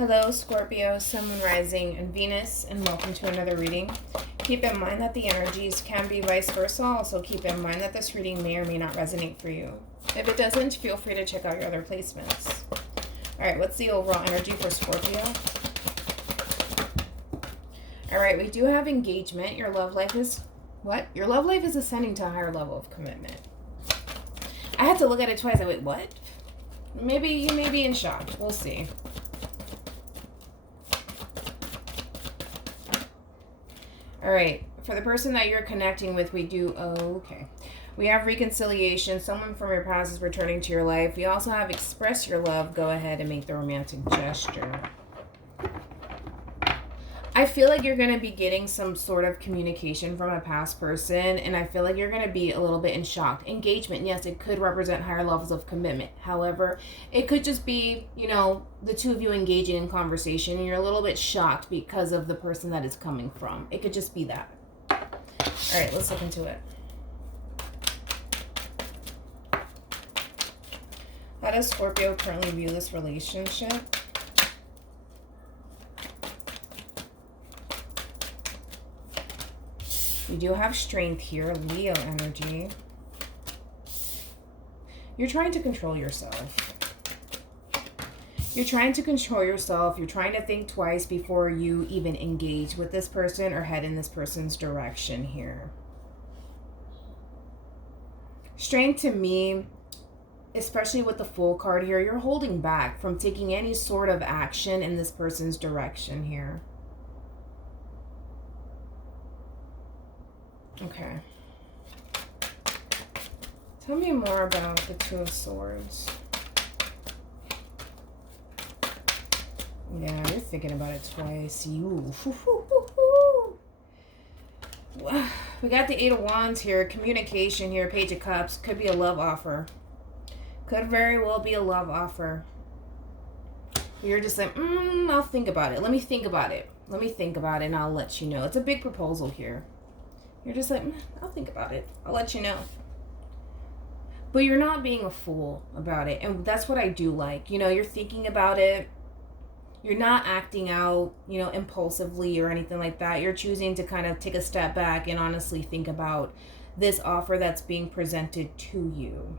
Hello, Scorpio, Sun, Moon, Rising, and Venus, and welcome to another reading. Keep in mind that the energies can be vice versa. Also, keep in mind that this reading may or may not resonate for you. If it doesn't, feel free to check out your other placements. All right, what's the overall energy for Scorpio? All right, we do have engagement. Your love life is what? Your love life is ascending to a higher level of commitment. I had to look at it twice. I went, what? Maybe you may be in shock. We'll see. All right, for the person that you're connecting with, we do, we have reconciliation. Someone from your past is returning to your life. We also have express your love. Go ahead and make the romantic gesture. I feel like you're going to be getting some sort of communication from a past person, and I feel like you're going to be a little bit in shock. Engagement, yes, it could represent higher levels of commitment. However, it could just be, the two of you engaging in conversation, and you're a little bit shocked because of the person that it's coming from. It could just be that. All right, let's look into it. How does Scorpio currently view this relationship? We do have strength here, Leo energy. You're trying to control yourself. You're trying to control yourself. You're trying to think twice before you even engage with this person or head in this person's direction here. Strength to me, especially with the Fool card here, you're holding back from taking any sort of action in this person's direction here. Okay. Tell me more about the Two of Swords. Yeah, you're thinking about it twice. You. We got the Eight of Wands here. Communication here. Page of Cups. Could be a love offer. Could very well be a love offer. You're just like, I'll think about it. Let me think about it. Let me think about it and I'll let you know. It's a big proposal here. You're just like, I'll think about it. I'll let you know. But you're not being a fool about it. And that's what I do like. You're thinking about it. You're not acting out, impulsively or anything like that. You're choosing to kind of take a step back and honestly think about this offer that's being presented to you.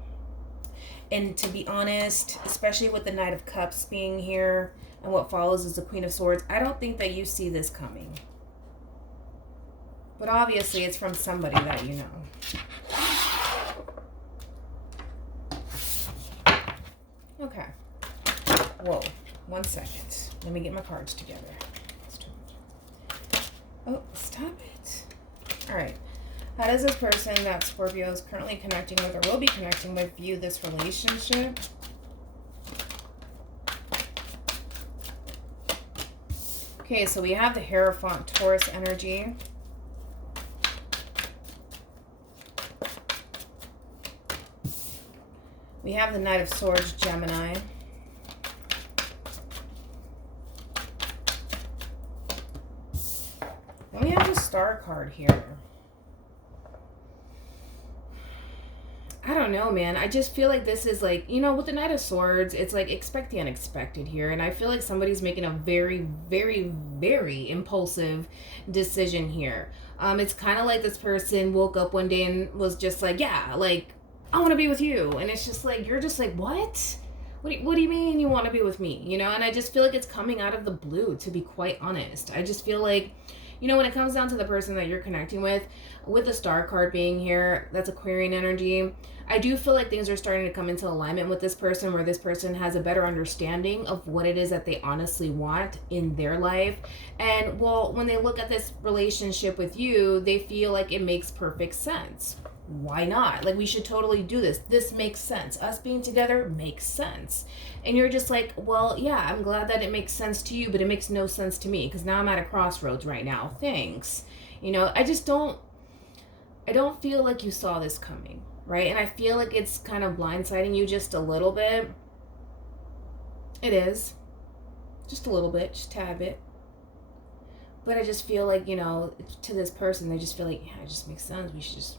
And to be honest, especially with the Knight of Cups being here and what follows is the Queen of Swords, I don't think that you see this coming. But obviously, it's from somebody that you know. Okay. Whoa. 1 second. Let me get my cards together. Oh, stop it. All right. How does this person that Scorpio is currently connecting with or will be connecting with view this relationship? Okay, so we have the Hierophant Taurus energy. We have the Knight of Swords, Gemini. And we have the Star card here. I don't know, man. I just feel like this is like, with the Knight of Swords, it's like expect the unexpected here. And I feel like somebody's making a very, very, very impulsive decision here. It's kind of like this person woke up one day and was just like, yeah, like, I want to be with you. And it's just like, you're just like, what? What do you mean you want to be with me? And I just feel like it's coming out of the blue, to be quite honest. I just feel like, when it comes down to the person that you're connecting with the Star card being here, that's Aquarian energy. I do feel like things are starting to come into alignment with this person where this person has a better understanding of what it is that they honestly want in their life. And well, when they look at this relationship with you, they feel like it makes perfect sense. Why not? Like, we should totally do this. This makes sense. Us being together makes sense. And you're just like, well, yeah, I'm glad that it makes sense to you, but it makes no sense to me because now I'm at a crossroads right now. Thanks. I don't feel like you saw this coming, right? And I feel like it's kind of blindsiding you just a little bit. It is. Just a little bit, just a tad bit. But I just feel like, to this person, they just feel like, yeah, it just makes sense. We should just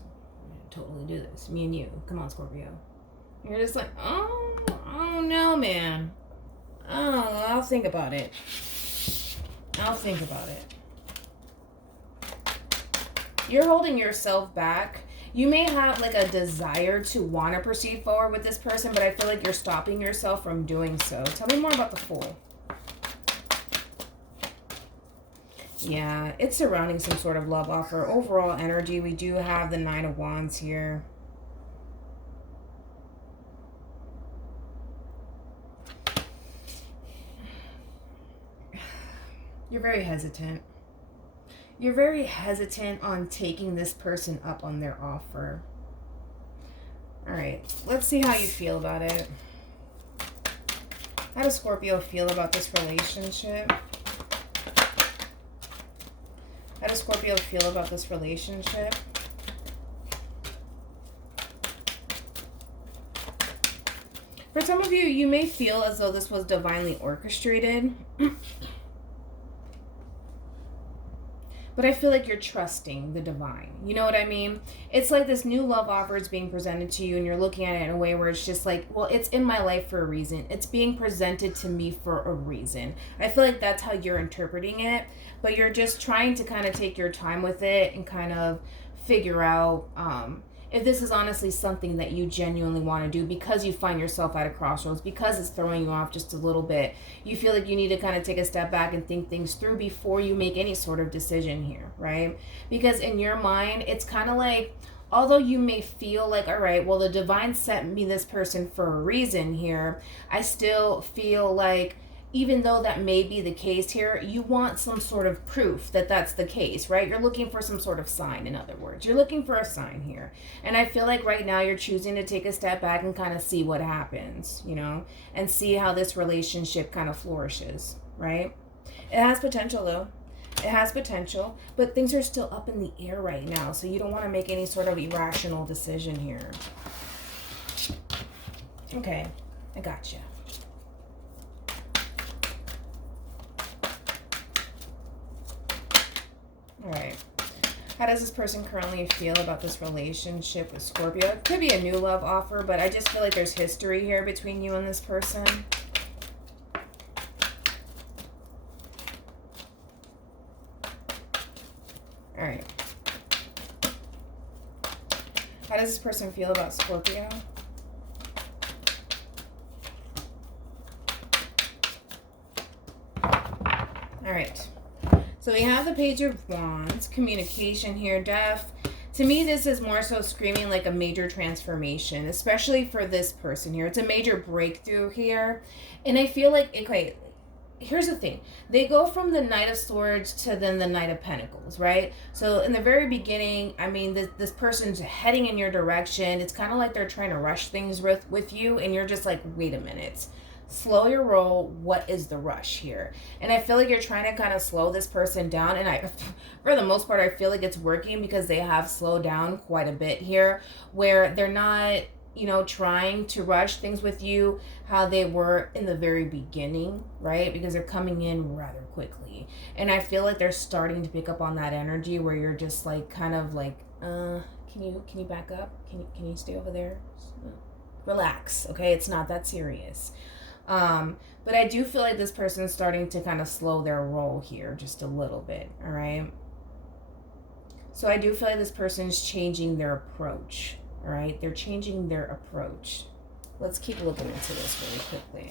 totally do this. Me and you. Come on, Scorpio. You're just like, oh no, man. Oh, I'll think about it. I'll think about it. You're holding yourself back. You may have like a desire to want to proceed forward with this person, but I feel like you're stopping yourself from doing so. Tell me more about the Fool. Yeah, it's surrounding some sort of love offer. Overall energy, we do have the Nine of Wands here. You're very hesitant. You're very hesitant on taking this person up on their offer. All right, let's see how you feel about it. How does Scorpio feel about this relationship? How does Scorpio feel about this relationship? For some of you, you may feel as though this was divinely orchestrated. But I feel like you're trusting the divine. You know what I mean? It's like this new love offer is being presented to you and you're looking at it in a way where it's just like, well, it's in my life for a reason. It's being presented to me for a reason. I feel like that's how you're interpreting it, but you're just trying to kind of take your time with it and kind of figure out if this is honestly something that you genuinely want to do because you find yourself at a crossroads, because it's throwing you off just a little bit. You feel like you need to kind of take a step back and think things through before you make any sort of decision here, right? Because in your mind, it's kind of like, although you may feel like, all right, well, the divine sent me this person for a reason here, I still feel like even though that may be the case here, you want some sort of proof that that's the case, right? You're looking for some sort of sign, in other words. You're looking for a sign here. And I feel like right now you're choosing to take a step back and kind of see what happens, you know, and see how this relationship kind of flourishes, right? It has potential, though. It has potential, but things are still up in the air right now, so you don't want to make any sort of irrational decision here. Okay, I got you. All right. How does this person currently feel about this relationship with Scorpio? It could be a new love offer, but I just feel like there's history here between you and this person. All right. How does this person feel about Scorpio? All right. So we have the Page of Wands, communication here, To me, this is more so screaming like a major transformation, especially for this person here. It's a major breakthrough here. And I feel like, okay, here's the thing. They go from the Knight of Swords to then the Knight of Pentacles, right? So in the very beginning, I mean, this person's heading in your direction. It's kind of like they're trying to rush things with you, and you're just like, wait a minute. Slow your roll. What is the rush here? And I feel like you're trying to kind of slow this person down. And for the most part, I feel like it's working because they have slowed down quite a bit here, where they're not, you know, trying to rush things with you how they were in the very beginning, right? Because they're coming in rather quickly. And I feel like they're starting to pick up on that energy where you're just like, kind of like, can you back up? Can you stay over there? Relax, okay? It's not that serious. But I do feel like this person is starting to kind of slow their roll here just a little bit, all right? So I do feel like this person's changing their approach, all right? They're changing their approach. Let's keep looking into this really quickly.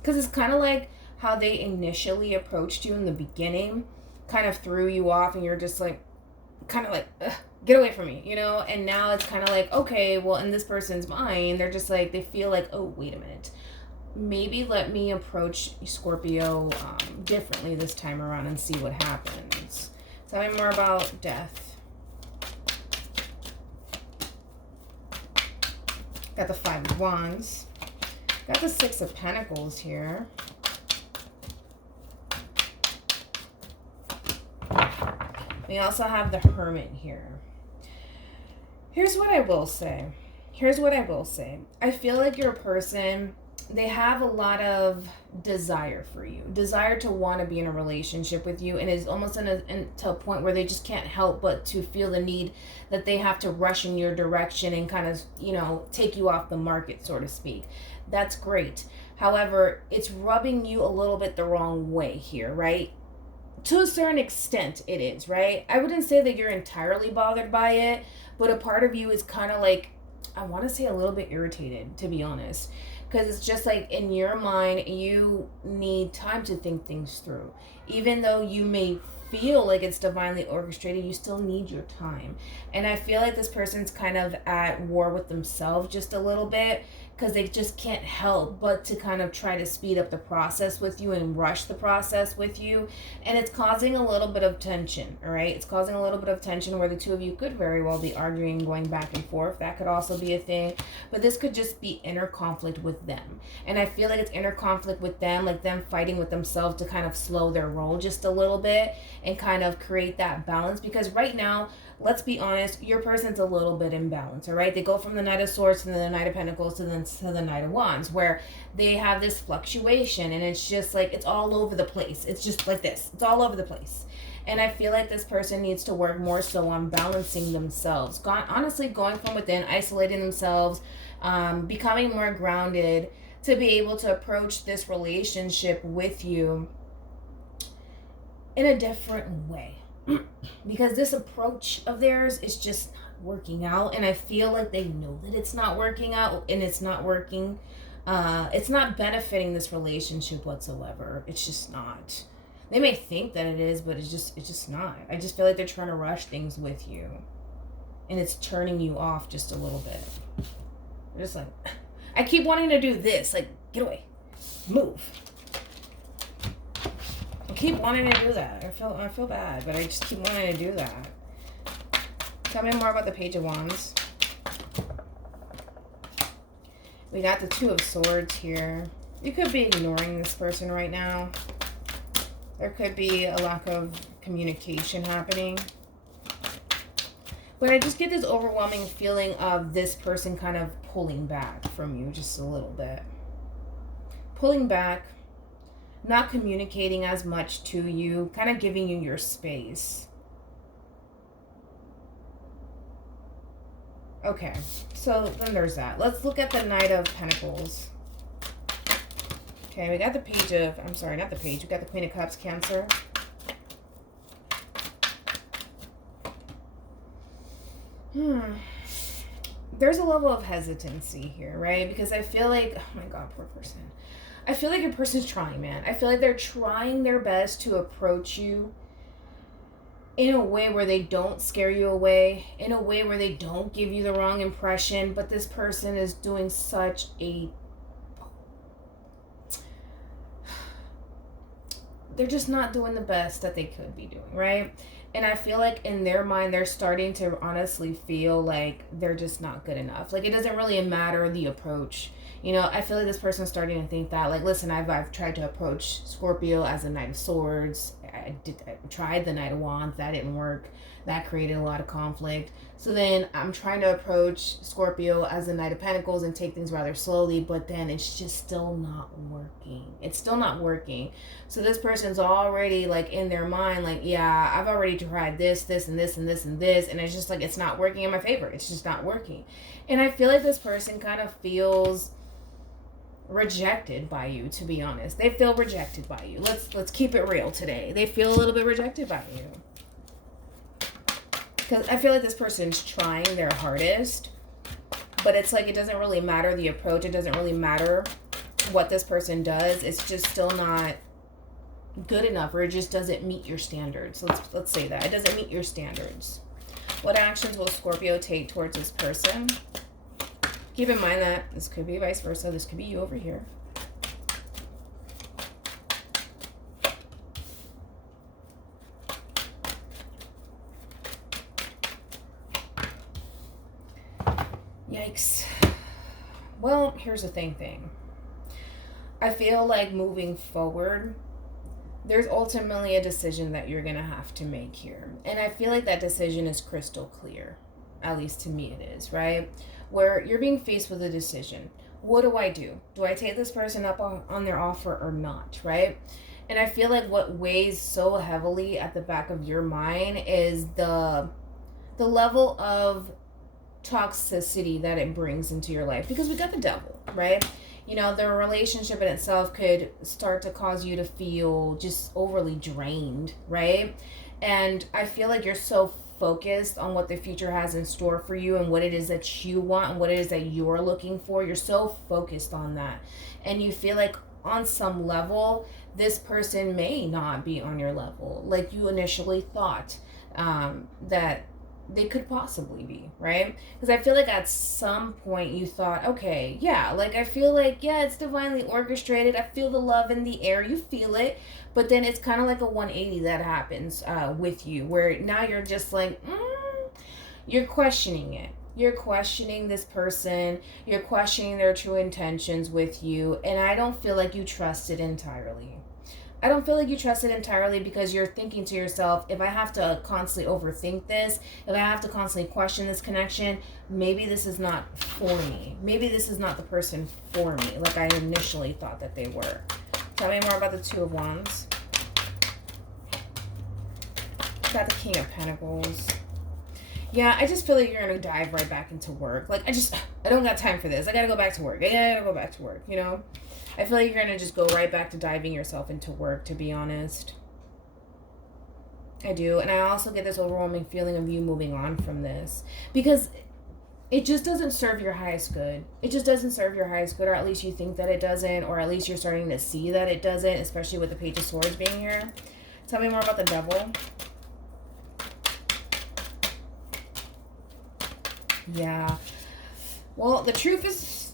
Because it's kind of like how they initially approached you in the beginning, kind of threw you off, and you're just like, kind of like, ugh, get away from me, you know? And now it's kind of like, okay, well, in this person's mind, they're just like, they feel like, oh, wait a minute. Maybe let me approach Scorpio differently this time around and see what happens. Tell me more about death. Got the Five of Wands. Got the Six of Pentacles here. We also have the Hermit here. Here's what I will say. I feel like you're a person they have a lot of desire for you, desire to want to be in a relationship with you, and it's almost to a point where they just can't help but to feel the need that they have to rush in your direction and kind of, take you off the market, so to speak. That's great. However, it's rubbing you a little bit the wrong way here, right? To a certain extent, it is, right? I wouldn't say that you're entirely bothered by it, but a part of you is kind of like, I want to say a little bit irritated, to be honest. Because it's just like in your mind, you need time to think things through. Even though you may feel like it's divinely orchestrated, you still need your time. And I feel like this person's kind of at war with themselves just a little bit, because they just can't help but to kind of try to speed up the process with you and rush the process with you. And it's causing a little bit of tension, all right? It's causing a little bit of tension where the two of you could very well be arguing, going back and forth. That could also be a thing. But this could just be inner conflict with them. And I feel like it's inner conflict with them, like them fighting with themselves to kind of slow their roll just a little bit and kind of create that balance. Because right now, let's be honest, your person's a little bit imbalanced, all right? They go from the Knight of Swords to the Knight of Pentacles to the Knight of Wands, where they have this fluctuation, and it's just like, it's all over the place. It's just like this. It's all over the place. And I feel like this person needs to work more so on balancing themselves. Honestly, going from within, isolating themselves, becoming more grounded to be able to approach this relationship with you in a different way. Because this approach of theirs is just not working out, and I feel like they know that it's not working out, and it's not working. It's not benefiting this relationship whatsoever. It's just not. They may think that it is, but it's just not. I just feel like they're trying to rush things with you, and it's turning you off just a little bit. They're just like, I keep wanting to do this. Like, get away, move. I keep wanting to do that. I feel bad, but I just keep wanting to do that. Tell me more about the Page of Wands. We got the Two of Swords here. You could be ignoring this person right now. There could be a lack of communication happening. But I just get this overwhelming feeling of this person kind of pulling back from you just a little bit. Pulling back. Not communicating as much to you, kind of giving you your space. Okay, so then there's that. Let's look at the Knight of Pentacles. Okay, we got the Page of, I'm sorry, not the Page. We got the Queen of Cups, Cancer. There's a level of hesitancy here, right? Because I feel like, oh my God, poor person. I feel like your person's trying, man. I feel like they're trying their best to approach you in a way where they don't scare you away, in a way where they don't give you the wrong impression, but this person is doing such a... They're just not doing the best that they could be doing, right? And I feel like in their mind, they're starting to honestly feel like they're just not good enough. Like, it doesn't really matter the approach. I feel like this person's starting to think that, like, listen, I've tried to approach Scorpio as a Knight of Swords. I tried the Knight of Wands. That didn't work. That created a lot of conflict. So then I'm trying to approach Scorpio as a Knight of Pentacles and take things rather slowly, but then it's just still not working. It's still not working. So this person's already, like, in their mind, like, yeah, I've already tried this, and this, and this, and this, and it's just like, it's not working in my favor. It's just not working. And I feel like this person kind of feels rejected by you, to be honest. They feel rejected by you. Let's keep it real today. They feel a little bit rejected by you. Because I feel like this person's trying their hardest, but it's like, it doesn't really matter the approach. It doesn't really matter what this person does. It's just still not good enough, or it just doesn't meet your standards. Let's say that. It doesn't meet your standards. What actions will Scorpio take towards this person? Keep in mind that this could be vice versa. This could be you over here. Yikes. Well, here's the thing. I feel like moving forward, there's ultimately a decision that you're going to have to make here. And I feel like that decision is crystal clear. At least to me it is, right? Where you're being faced with a decision. what do I do? Do I take this person up on their offer or not, right? And I feel like what weighs so heavily at the back of your mind is the level of toxicity that it brings into your life, because we got the devil, right? You know, the relationship in itself could start to cause you to feel just overly drained, right? And I feel like you're so focused on what the future has in store for you and what it is that you want and what it is that you're looking for. You're so focused on that. And you feel like on some level, this person may not be on your level like you initially thought that they could possibly be, right? Because I feel like at some point you thought, okay, yeah, like I feel like, yeah, it's divinely orchestrated. I feel the love in the air. You feel it. But then it's kind of like a 180 that happens with you, where now you're just like, you're questioning it. You're questioning this person. You're questioning their true intentions with you. And I don't feel like you trust it entirely. I don't feel like you trust it entirely because you're thinking to yourself, if I have to constantly overthink this, if I have to constantly question this connection, maybe this is not for me. Maybe this is not the person for me, like I initially thought that they were. Tell me more about the Two of Wands. Got the King of Pentacles. Yeah, I just feel like you're going to dive right back into work. Like, I don't got time for this. I got to go back to work. I got to go back to work, you know? I feel like you're going to just go right back to diving yourself into work, to be honest. I do. And I also get this overwhelming feeling of you moving on from this. Because it just doesn't serve your highest good. It just doesn't serve your highest good, or at least you think that it doesn't, or at least you're starting to see that it doesn't, especially with the Page of Swords being here. Tell me more about the Devil. Yeah. Well, the truth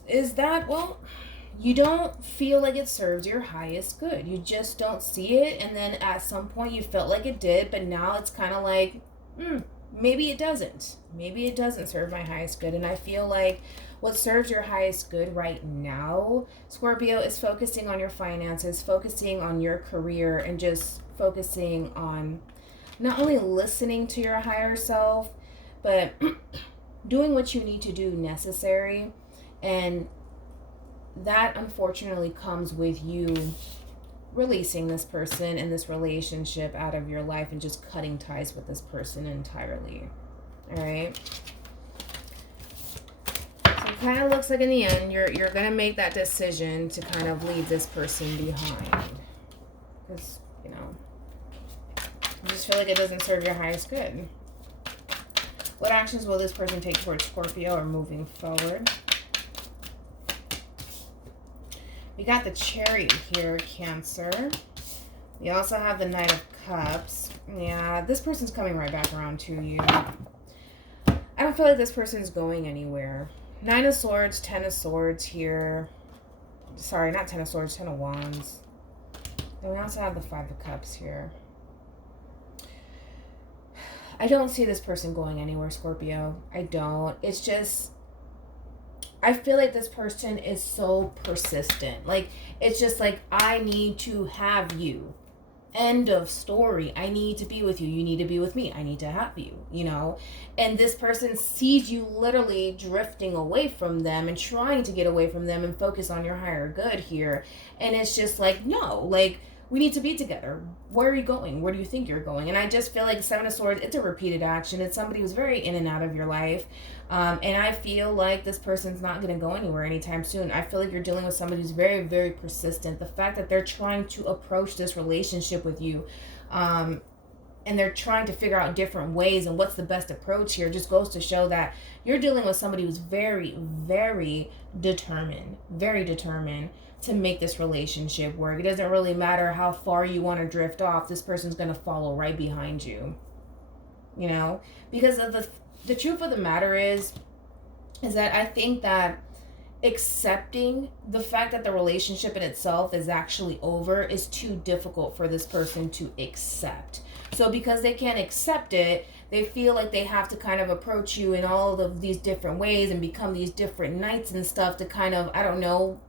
is that, well, you don't feel like it serves your highest good. You just don't see it. And then at some point you felt like it did, but now it's kind of like, maybe it doesn't. Maybe it doesn't serve my highest good. And I feel like what serves your highest good right now, Scorpio, is focusing on your finances, focusing on your career, and just focusing on not only listening to your higher self, but doing what you need to do necessary. And that unfortunately comes with you releasing this person and this relationship out of your life and just cutting ties with this person entirely. All right. So it kind of looks like in the end, you're going to make that decision to kind of leave this person behind. Because, you know, I just feel like it doesn't serve your highest good. What actions will this person take towards Scorpio or moving forward? We got the Chariot here, Cancer. We also have the Knight of Cups. Yeah, this person's coming right back around to you. I don't feel like this person's going anywhere. 9 of Swords, 10 of Swords here. Sorry, not 10 of Swords, 10 of Wands. And we also have the 5 of Cups here. I don't see this person going anywhere, Scorpio. I don't. It's just, I feel like this person is so persistent. Like, it's just like, I need to have you. End of story. I need to be with you. You need to be with me. I need to have you, you know? And this person sees you literally drifting away from them and trying to get away from them and focus on your higher good here. And it's just like, no, like, we need to be together. Where are you going? Where do you think you're going? And I just feel like 7 of Swords, it's a repeated action. It's somebody who's very in and out of your life. And I feel like this person's not going to go anywhere anytime soon. I feel like you're dealing with somebody who's very, very persistent. The fact that they're trying to approach this relationship with you, and they're trying to figure out different ways and what's the best approach here, just goes to show that you're dealing with somebody who's very, very determined to make this relationship work. It doesn't really matter how far you want to drift off. This person's going to follow right behind you, you know, because of the truth of the matter is that I think that accepting the fact that the relationship in itself is actually over is too difficult for this person to accept. So because they can't accept it, they feel like they have to kind of approach you in all of these different ways and become these different knights and stuff to kind of, I don't know,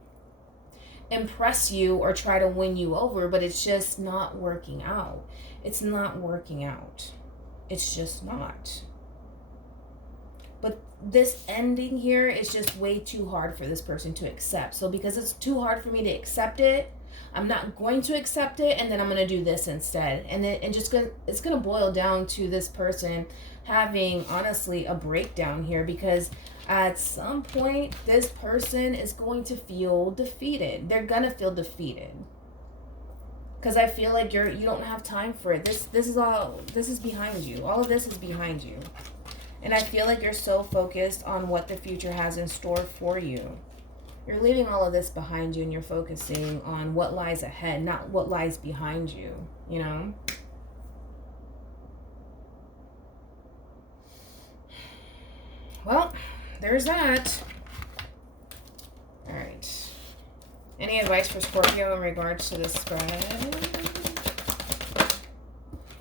impress you or try to win you over, but it's just not working out. It's not working out. It's just not. But this ending here is just way too hard for this person to accept. So because it's too hard for me to accept it, I'm not going to accept it, and then I'm gonna do this instead. It's gonna boil down to this person having, honestly, a breakdown here, because at some point this person is going to feel defeated. They're gonna feel defeated. Because I feel like you don't have time for it. This is behind you. All of this is behind you. And I feel like you're so focused on what the future has in store for you. You're leaving all of this behind you, and you're focusing on what lies ahead, not what lies behind you, you know? Well, there's that. All right. Any advice for Scorpio in regards to this spread?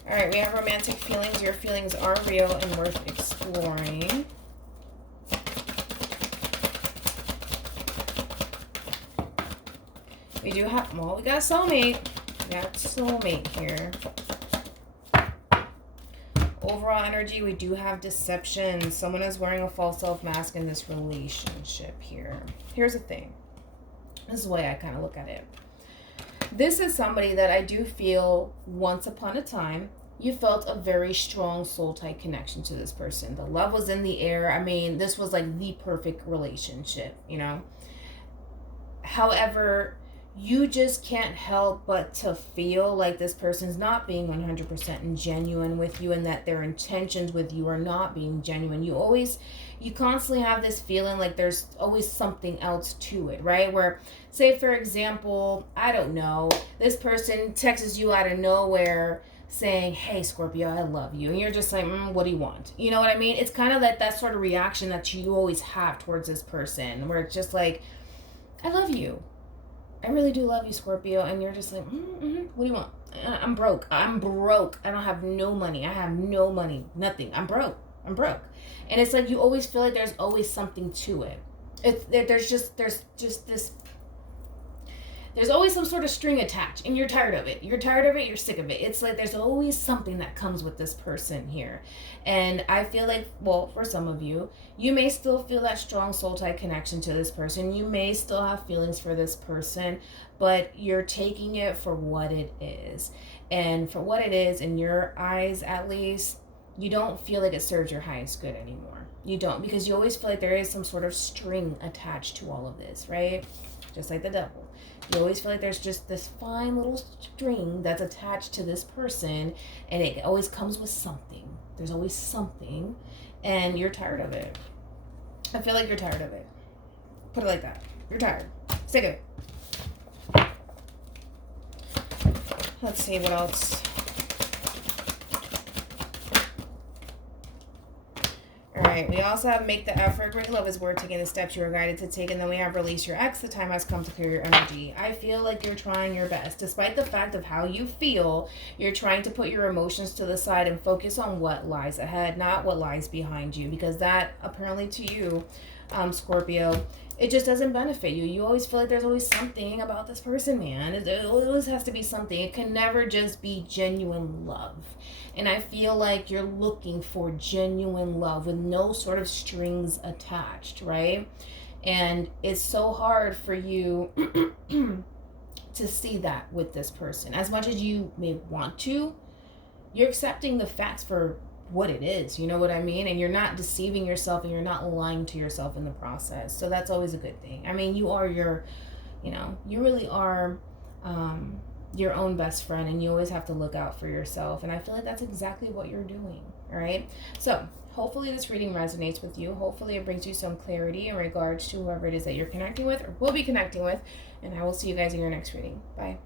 All right, we have romantic feelings. Your feelings are real and worth exploring. We do have, well, we got soulmate. We got soulmate here. Overall energy, we do have deception. Someone is wearing a false self mask in this relationship here. Here's the thing. This is the way I kind of look at it. This is somebody that I do feel once upon a time, you felt a very strong soul-tie connection to this person. The love was in the air. I mean, this was like the perfect relationship, you know? However, you just can't help but to feel like this person's not being 100% genuine with you, and that their intentions with you are not being genuine. You constantly have this feeling like there's always something else to it, right? Where, say for example, I don't know, this person texts you out of nowhere saying, hey Scorpio, I love you, and you're just like, what do you want? You know what I mean? It's kind of like that sort of reaction that you always have towards this person, where it's just like, I love you, I really do love you, Scorpio, and you're just like, what do you want? I'm broke. I don't have no money. I have no money. Nothing. I'm broke. And it's like you always feel like there's always something to it. There's just this. There's always some sort of string attached, and you're tired of it. You're sick of it. It's like there's always something that comes with this person here. And I feel like, well, for some of you, you may still feel that strong soul tie connection to this person. You may still have feelings for this person, but you're taking it for what it is. And for what it is, in your eyes at least, you don't feel like it serves your highest good anymore. You don't, because you always feel like there is some sort of string attached to all of this, right? Just like the devil. You always feel like there's just this fine little string that's attached to this person, and it always comes with something. There's always something, and you're tired of it. I feel like you're tired of it. Put it like that. You're tired. Sick of it. Let's see what else. Alright, we also have make the effort. Great love is worth taking the steps you are guided to take. And then we have release your ex. The time has come to clear your energy. I feel like you're trying your best. Despite the fact of how you feel, you're trying to put your emotions to the side and focus on what lies ahead, not what lies behind you. Because that, apparently to you, Scorpio, it just doesn't benefit you. You always feel like there's always something about this person, man. There always has to be something. It can never just be genuine love. And I feel like you're looking for genuine love with no sort of strings attached, right? And it's so hard for you to see that with this person. As much as you may want to, you're accepting the facts for what it is, you know what I mean? And you're not deceiving yourself, and you're not lying to yourself in the process. So that's always a good thing. I mean, you are you really are your own best friend, and you always have to look out for yourself. And I feel like that's exactly what you're doing. All right. So hopefully this reading resonates with you. Hopefully it brings you some clarity in regards to whoever it is that you're connecting with or will be connecting with. And I will see you guys in your next reading. Bye.